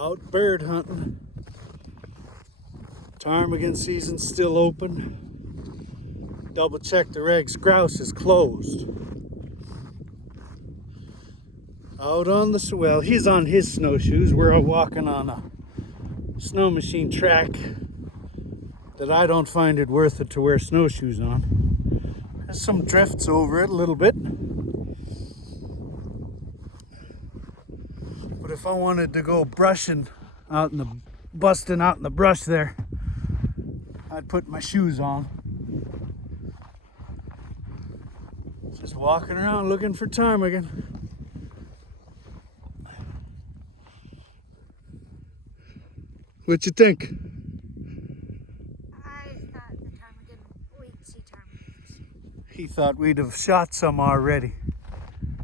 Out bird hunting. Ptarmigan season's still open. Double check the Regs grouse is closed. Out on the, well, he's on his snowshoes. We're out walking on a snow machine track that I don't find it worth it to wear snowshoes on. There's some drifts over it a little bit. But if I wanted to go brushing out in the, busting out in the brush there, I'd put my shoes on. Just walking around looking for ptarmigan. What you think? I thought the ptarmigan, we'd see ptarmigans. He thought we'd have shot some already.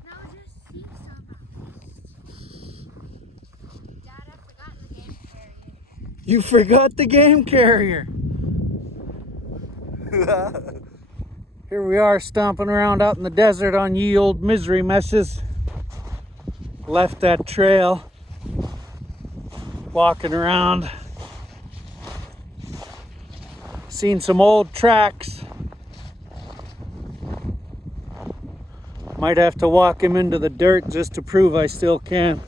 No, just see some. Dad, I forgot the game carrier. You forgot the game carrier. Here we are stomping around out in the desert on ye old misery meshes. Left that trail. Walking around. Seen some old tracks. Might have to walk him into the dirt just to prove I still can.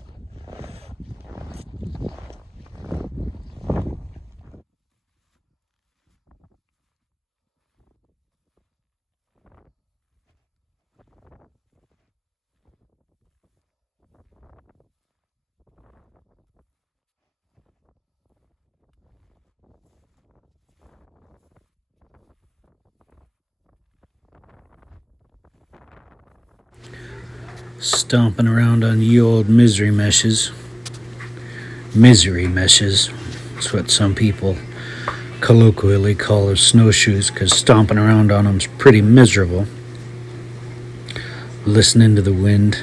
Stomping around on ye old misery meshes. Misery meshes. That's what some people colloquially call their snowshoes, because stomping around on them's pretty miserable. Listening to the wind.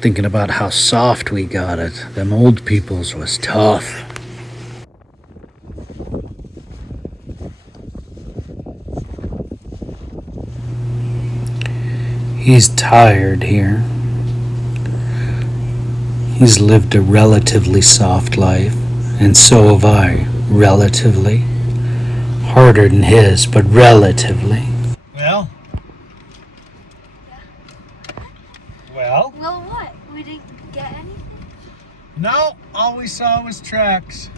Thinking about how soft we got it. Them old people's was tough. He's tired here. He's lived a relatively soft life, and so have I, relatively. Harder than his, but relatively. Well? Well? Well, what? We didn't get anything? No, all we saw was tracks.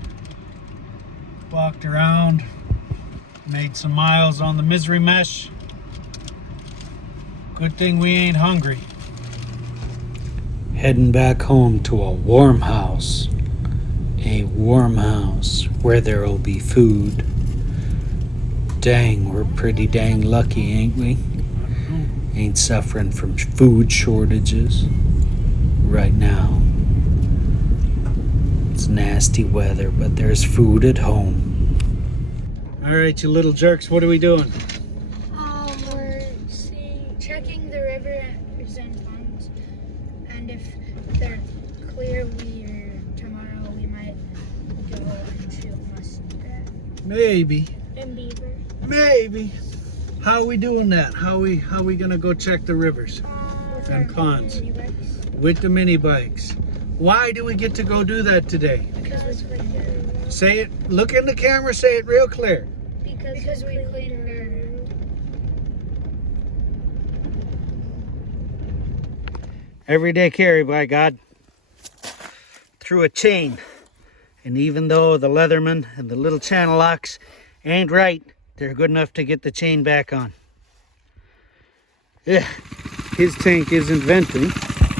Walked around, made some miles on the misery mesh. Good thing we ain't hungry. Heading back home to a warm house. A warm house where there'll be food. Dang, we're pretty dang lucky, ain't we? Ain't suffering from food shortages right now. It's nasty weather, but there's food at home. All right, you little jerks, what are we doing? Checking the rivers and ponds, and if they're clear, tomorrow we might go and shoot muskrat. Maybe. And beaver. Maybe. How are we doing that? How are we gonna go check the rivers and ponds? With the mini bikes. Why do we get to go do that today? Because we cleaned it. Say it, look in the camera, say it real clear. Because we cleaned it. Everyday carry, by God, through a chain. And even though the Leatherman and the little channel locks ain't right, they're good enough to get the chain back on. Yeah, his tank isn't venting,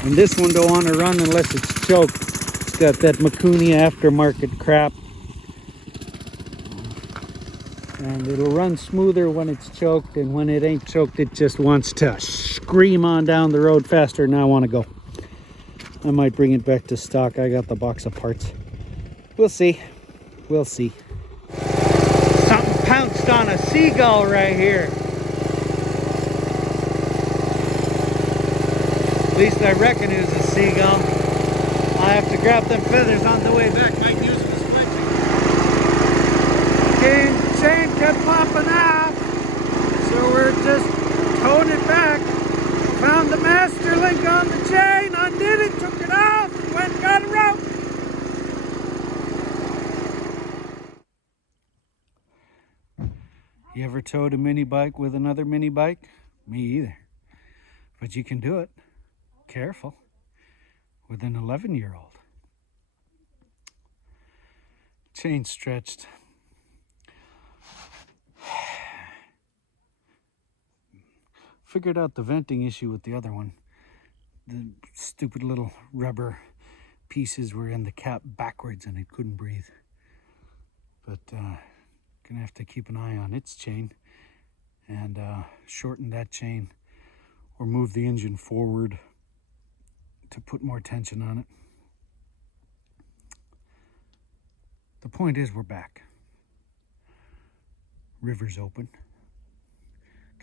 and this one don't want to run unless it's choked. It's got that Makuni aftermarket crap. And it'll run smoother when it's choked, and when it ain't choked, it just wants to scream on down the road faster than I want to go. I might bring it back to stock. I got the box of parts. We'll see. We'll see. Something pounced on a seagull right here. At least I reckon it was a seagull. I have to grab them feathers on the way back. Might use this chain kept popping off, so we're just towing it back. Found the master link on the chain, undid it, took it off, went and got a rope. towed a mini bike with another mini bike? Me either. But you can do it. Careful. With an 11-year-old. Chain stretched. Figured out the venting issue with the other one. The stupid little rubber pieces were in the cap backwards and it couldn't breathe. But gonna have to keep an eye on its chain and shorten that chain or move the engine forward to put more tension on it. The point is we're back. River's open.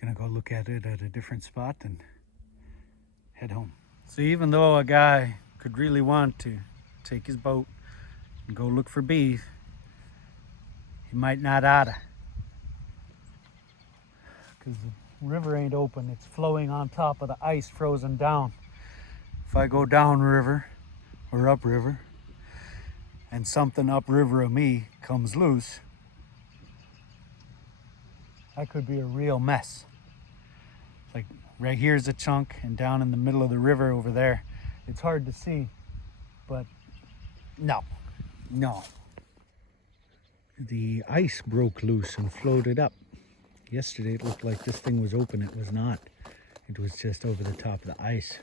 Gonna go look at it at a different spot and head home. So even though a guy could really want to take his boat and go look for beef, he might not oughta. Because the river ain't open, it's flowing on top of the ice frozen down. If I go downriver or upriver and something upriver of me comes loose, that could be a real mess. Like right here's a chunk and down in the middle of the river over there, it's hard to see, but no. The ice broke loose and floated up. Yesterday it looked like this thing was open. It was not. It was just over the top of the ice.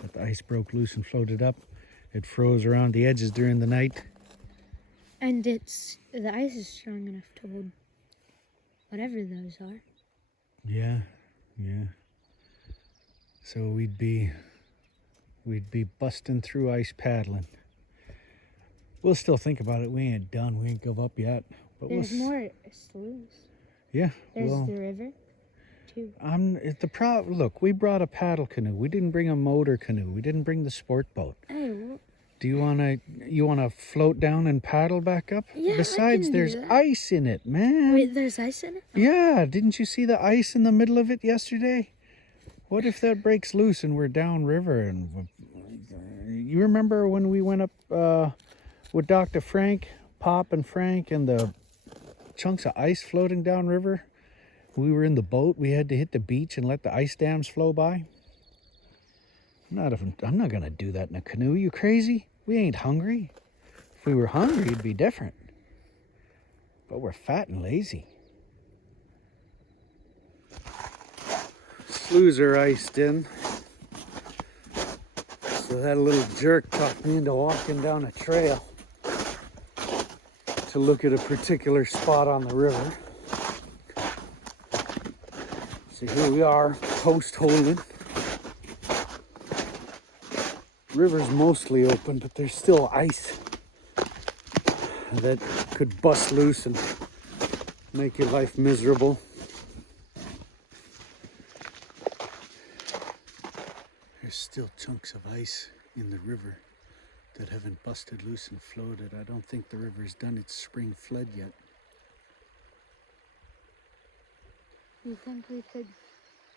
But the ice broke loose and floated up. It froze around the edges during the night. And the ice is strong enough to hold whatever those are. Yeah. So we'd be busting through ice paddling. We'll still think about it. We ain't done. We ain't give up yet. But There's more sloughs. Yeah. There's the river, too. Look, we brought a paddle canoe. We didn't bring a motor canoe. We didn't bring the sport boat. Hey, well, Do you wanna float down and paddle back up? Yeah, Besides, there's ice in it, man. Wait, there's ice in it? Yeah, didn't you see the ice in the middle of it yesterday? What if that breaks loose and we're downriver? And you remember when we went up with Dr. Frank, Pop and Frank, and the chunks of ice floating downriver? We were in the boat. We had to hit the beach and let the ice dams flow by. I'm not gonna do that in a canoe. You crazy? We ain't hungry. If we were hungry, it'd be different. But we're fat and lazy. Sloughs are iced in. So that little jerk talked me into walking down a trail to look at a particular spot on the river. So here we are, post-holding. River's mostly open, but there's still ice that could bust loose and make your life miserable. There's still chunks of ice in the river that haven't busted loose and floated. I don't think the river's done its spring flood yet. You think we could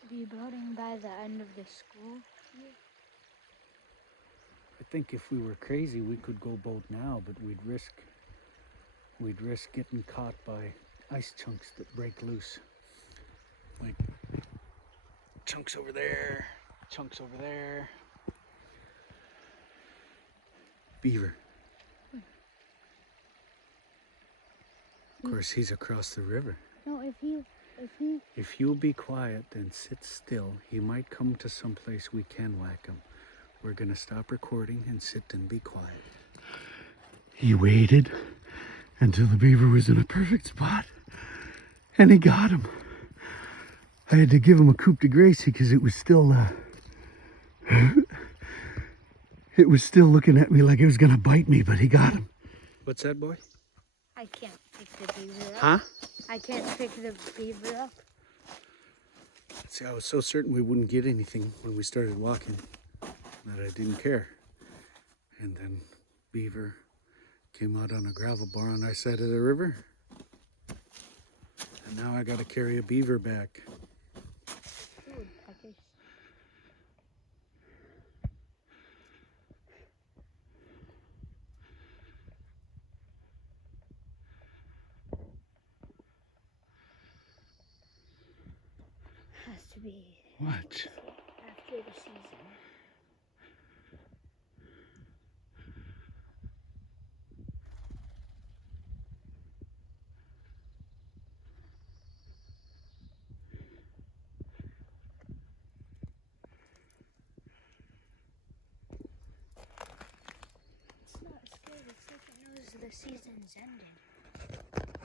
be boating by the end of the school year? I think if we were crazy, we could go boat now, but we'd risk getting caught by ice chunks that break loose. Like chunks over there, chunks over there. Beaver. Of course, he's across the river. No, If you'll be quiet and sit still, he might come to some place we can whack him. We're gonna stop recording and sit and be quiet. He waited until the beaver was in a perfect spot, and he got him. I had to give him a coup de grace because it was still looking at me like it was gonna bite me, but he got him. What's that, boy? I can't pick the beaver up. Huh? I can't pick the beaver up. See, I was so certain we wouldn't get anything when we started walking that I didn't care. And then beaver came out on a gravel bar on our side of the river. And now I gotta carry a beaver back. Woodpeckers. has to be What? after the season. It's not scared, it's like it knows the season's ended.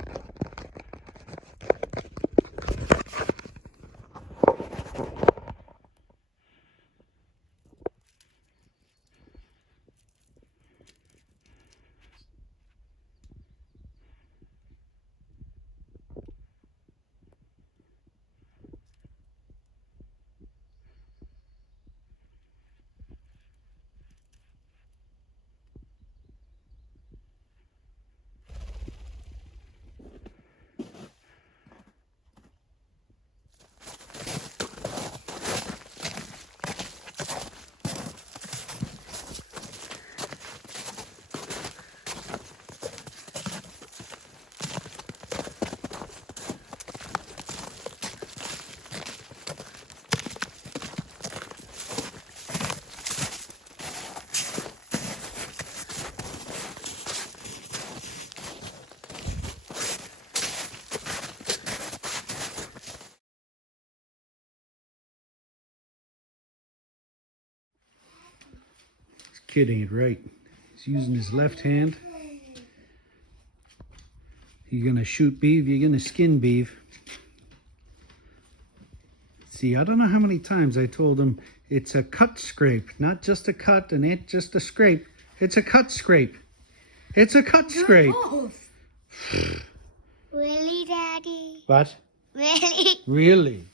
This kid ain't right. He's using his left hand. You're gonna shoot beef, you're gonna skin beef. See, I don't know how many times I told him it's a cut scrape, not just a cut and ain't just a scrape. It's a cut scrape. It's a cut scrape. Really, Daddy? What? Really? Really?